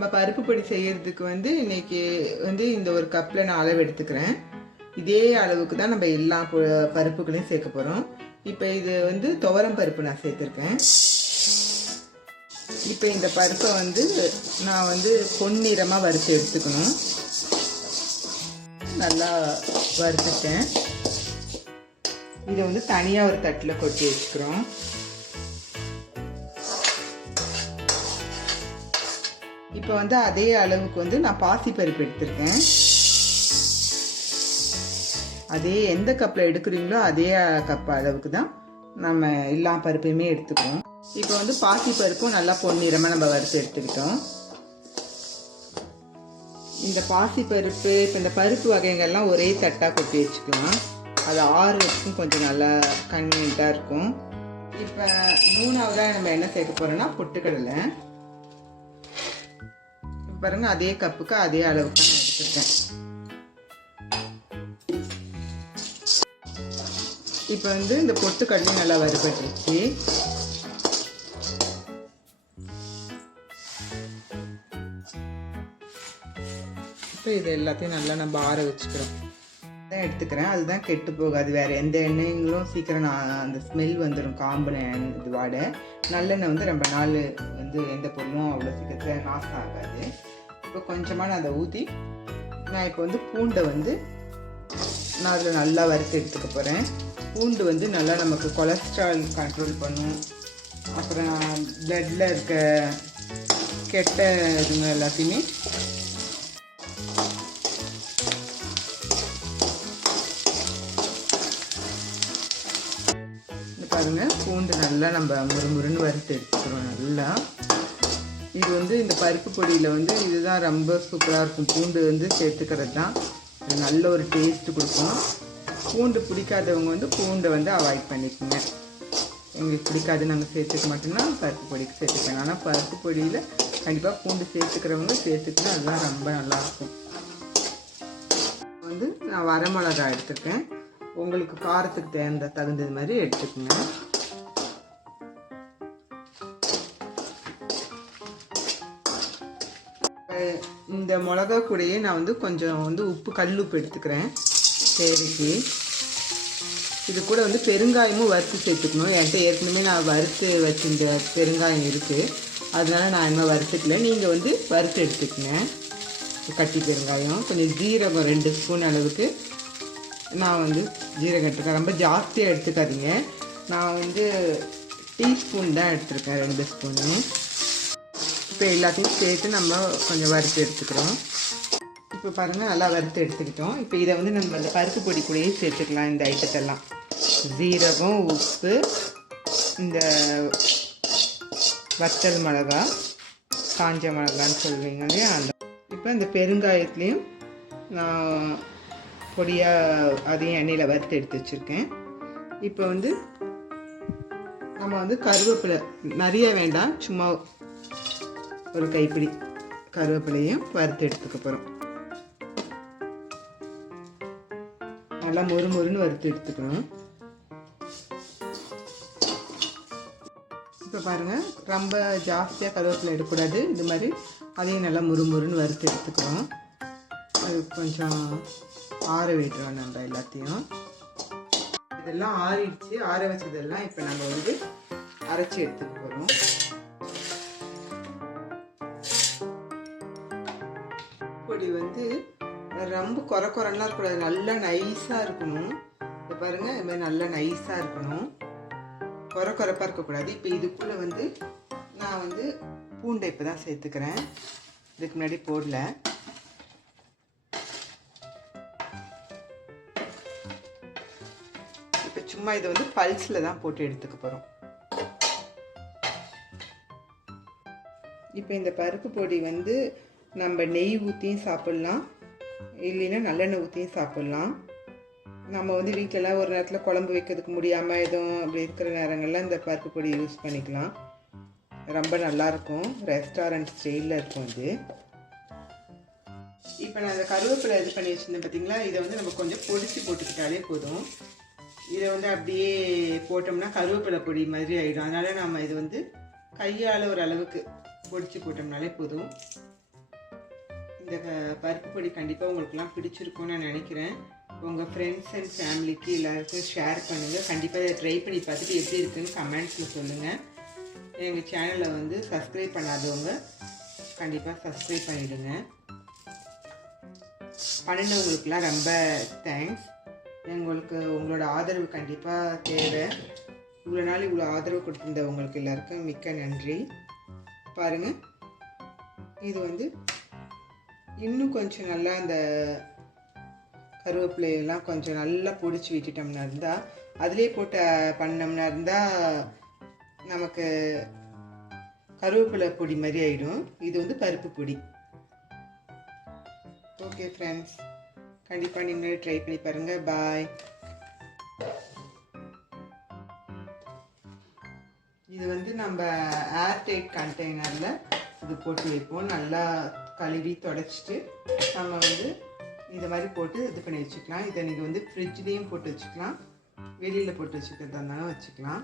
நம்ம பருப்பு பொடி செய்யறதுக்கு வந்து இன்னைக்கு வந்து இந்த ஒரு கப்பில் நான் அளவு எடுத்துக்கிறேன். இதே அளவுக்கு தான் நம்ம எல்லா பருப்புகளையும் சேர்க்க போகிறோம். இப்போ இது வந்து துவரம் பருப்பு நான் சேர்த்துருக்கேன். இப்போ இந்த பருப்பை வந்து நான் வந்து பொன்னிறமாக வறுத்து எடுத்துக்கணும். நல்லா வறுத்துட்டேன். இதை வந்து தனியாக ஒரு தட்டில் கொட்டி வச்சுக்கிறோம். இப்போ வந்து அதே அளவுக்கு வந்து நான் பாசிப்பருப்பு எடுத்திருக்கேன். அதே எந்த கப்பில் எடுக்கிறீங்களோ அதே கப் அளவுக்கு தான் நம்ம எல்லா பருப்பையுமே எடுத்துக்கிறோம். இப்போ வந்து பாசிப்பருப்பும் நல்லா பொன்னிறமாக நம்ம வறுத்து எடுத்துக்கிட்டோம். இந்த பாசிப்பருப்பு இப்போ இந்த பருப்பு வகைகள்லாம் ஒரே தட்டாக கொட்டி வச்சுக்கலாம். அது ஆறுறதுக்கும் கொஞ்சம் நல்லா கன்வீனியண்ட்டாக இருக்கும். இப்போ மூணாவதாக நம்ம என்ன சேர்க்க போகிறோம்னா பொட்டுக்கடலை. பாருங்க, அதே கப்புக்கு அதே அளவுக்கு நான் எடுத்துருக்கேன். இப்போ வந்து இந்த பொட்டுக்கடலையும் நல்லா வறுபட்டுருச்சு. இப்போ இது எல்லாத்தையும் நல்லா நம்ம ஆற வச்சுக்கிறோம். தான் எடுத்துக்கிறேன். அதுதான் கெட்டு போகாது. வேறு எந்த எண்ணெய்களும் சீக்கிரம் அந்த ஸ்மெல் வந்துடும். காம்பு இது வாடை. நல்லெண்ணெய் வந்து ரொம்ப நாள் வந்து எந்த பொருளும் அவ்வளோ சீக்கிரத்தில் நாசம் ஆகாது. இப்போ கொஞ்சமாக நான் அதை ஊற்றி நான் இப்போ வந்து பூண்டை வந்து நான் அதில் நல்லா வறுத்து எடுத்துக்க போகிறேன். பூண்டு வந்து நல்லா நமக்கு கொலஸ்ட்ரால் கண்ட்ரோல் பண்ணும். அப்புறம் பிளட்டில் இருக்க கெட்ட இதுங்க எல்லாத்தையுமே பாருங்கள், பூண்டு நல்லா நம்ம முறுமுறுன்னு வறுத்து எடுத்துக்கிறோம் நல்லா. இது வந்து இந்த பருப்பு பொடியில் வந்து இதுதான் ரொம்ப சூப்பராக இருக்கும். பூண்டு வந்து சேர்த்துக்கிறது தான் நல்ல ஒரு டேஸ்ட்டு கொடுக்கும். பூண்டு பிடிக்காதவங்க வந்து பூண்டை வந்து அவாய்ட் பண்ணிக்கோங்க. எங்களுக்கு பிடிக்காது, நாங்கள் சேர்த்துக்க மாட்டோம்னா பருப்பு பொடிக்கு சேர்த்துக்கோங்க. ஆனால் பருப்பு பொடியில் கண்டிப்பாக பூண்டு சேர்த்துக்கிறவங்க சேர்த்துக்கணும். அதுதான் ரொம்ப நல்லாயிருக்கும். வந்து நான் வரமிளகா எடுத்துருக்கேன். உங்களுக்கு காரத்துக்கு தகுந்தது மாதிரி எடுத்துக்கோங்க. இந்த மிளகா கூடயே நான் வந்து கொஞ்சம் வந்து உப்பு, கல் உப்பு எடுத்துக்கிறேன் தேவைக்கு. இது கூட வந்து பெருங்காயமும் வறுத்து சேர்த்துக்கணும். என்கிட்ட ஏற்கனவே நான் வறுத்து வச்சுருந்த பெருங்காயம் இருக்குது, அதனால நான் என்ன வறுத்துக்கல. நீங்கள் வந்து வறுத்து எடுத்துக்கங்க. கட்டி பெருங்காயம், கொஞ்சம் ஜீரகம் 2 ஸ்பூன் அளவுக்கு நான் வந்து ஜீரகம் எடுத்துக்கிறேன். ரொம்ப ஜாஸ்தியாக எடுத்துக்காதீங்க. நான் வந்து டீஸ்பூன் தான் எடுத்துருக்கேன், 2 ஸ்பூனு. இப்போ எல்லாத்தையும் சேர்த்து நம்ம கொஞ்சம் வறுத்து எடுத்துக்கிறோம். இப்போ பாருங்கள், நல்லா வறுத்து எடுத்துக்கிட்டோம். இப்போ இதை வந்து நம்ம அந்த பருப்பு பொடி கூடயே சேர்த்துக்கலாம். இந்த ஐட்டத்தெல்லாம் ஜீரகம், உப்பு, இந்த வத்தல் மிளகா, காஞ்ச மிளகான்னு சொல்லுவீங்க இல்லையா, அந்த. இப்போ இந்த பெருங்காயத்துலேயும் நான் பொடியாக அதையும் எண்ணெயில் வறுத்து எடுத்து வச்சுருக்கேன். இப்போ வந்து நம்ம வந்து கருவேப்பிலை நிறைய வேண்டாம், சும்மா ஒரு கைப்பிடி கருவேப்பிலையும் வறுத்து எடுத்துக்க போகிறோம். நல்லா மொறுமொறுன்னு வறுத்து எடுத்துக்கணும். இப்போ பாருங்கள், ரொம்ப ஜாஸ்தியாக கருவேப்பிலை எடுக்கக்கூடாது. இது மாதிரி அதையும் நல்லா முறுமுறுன்னு வறுத்து எடுத்துக்கிறோம். அது கொஞ்சம் ஆற விட்டுறோம் நம்ம எல்லாத்தையும். இதெல்லாம் ஆறிடுச்சு. ஆற வச்சதெல்லாம் இப்போ நம்ம வந்து அரைச்சி எடுத்துக்க போகிறோம். பொடி வந்து ரொம்ப குறைலாம் இருக்கக்கூடாது, நல்லா நைஸாக இருக்கணும். இப்போ பாருங்கள், இது மாதிரி நல்லா நைஸாக இருக்கணும், குறைப்பாக இருக்கக்கூடாது. இப்போ இதுக்குள்ளே வந்து நான் வந்து பூண்டை இப்போ தான் சேர்த்துக்கிறேன். இதுக்கு முன்னாடி போடல. இப்போ சும்மா இதை வந்து பல்ஸில் தான் போட்டு எடுத்துக்க போகிறோம். இப்போ இந்த பருப்பு பொடி வந்து நம்ம நெய் ஊற்றியும் சாப்பிட்லாம், இல்லைன்னா நல்லெண்ணெய் ஊற்றியும் சாப்பிட்லாம். நம்ம வந்து வீட்டிலலாம் ஒரு நேரத்தில் குழம்பு வைக்கிறதுக்கு முடியாமல் எதுவும் அப்படி இருக்கிற நேரங்களில் இந்த பருப்பு பொடி யூஸ் பண்ணிக்கலாம். ரொம்ப நல்லாயிருக்கும், ரெஸ்டாரண்ட் ஸ்டைலில் இருக்கும் இது. இப்போ நான் இந்த கருவேப்பிலை இது பண்ணி வச்சுருந்தேன் பார்த்தீங்களா, இதை வந்து நம்ம கொஞ்சம் பொடிச்சு போட்டுக்கிட்டாலே போதும். இதை வந்து அப்படியே போட்டோம்னா கருவேப்பிலை பொடி மாதிரி ஆகிடும். அதனால் நம்ம இது வந்து கையால் ஒரு அளவுக்கு பொடிச்சு போட்டோம்னாலே போதும். இந்த பருப்பு பொடி கண்டிப்பாக உங்களுக்குலாம் பிடிச்சிருக்கும்னு நான் நினைக்கிறேன். உங்கள் ஃப்ரெண்ட்ஸ் அண்ட் ஃபேமிலிக்கு எல்லாருக்கும் ஷேர் பண்ணுங்கள். கண்டிப்பாக இதை ட்ரை பண்ணி பார்த்துட்டு எப்படி இருக்குன்னு கமெண்ட்ஸில் சொல்லுங்கள். எங்கள் சேனலை வந்து சப்ஸ்கிரைப் பண்ணாதவங்க கண்டிப்பாக சப்ஸ்கிரைப் பண்ணிவிடுங்க. பண்ணினவங்களுக்குலாம் ரொம்ப தேங்க்ஸ். உங்களோட ஆதரவு கண்டிப்பாக தேவை. இவ்வளோ நாள் இவ்வளோ ஆதரவு கொடுத்துருந்தவங்களுக்கு எல்லாருக்கும் மிக்க நன்றி. பாருங்கள், இது வந்து இன்னும் கொஞ்சம் நல்லா அந்த கருவேப்பிலையெல்லாம் கொஞ்சம் நல்லா பொடிச்சு விட்டுட்டோம்னா இருந்தால், அதிலே போட்டு பண்ணோம்னா இருந்தால் நமக்கு கருவேப்பிலை பொடி மாதிரி ஆகிடும். இது வந்து பருப்பு பொடி. ஓகே ஃப்ரெண்ட்ஸ், கண்டிப்பாக நீங்களும் ட்ரை பண்ணி பாருங்கள். பாய். இது வந்து நம்ம ஏர்டைட் கண்டெய்னரில் இது போட்டு வைப்போம். நல்லா கழுவி தொடச்சிட்டு நம்ம வந்து இந்த மாதிரி போட்டு இது பண்ணி வச்சுக்கலாம். இதை நீங்கள் வந்து ஃப்ரிட்ஜ்லேயும் போட்டு வச்சுக்கலாம், வெளியில் போட்டு வச்சுக்கிறதா இருந்தாலும் வச்சுக்கலாம்.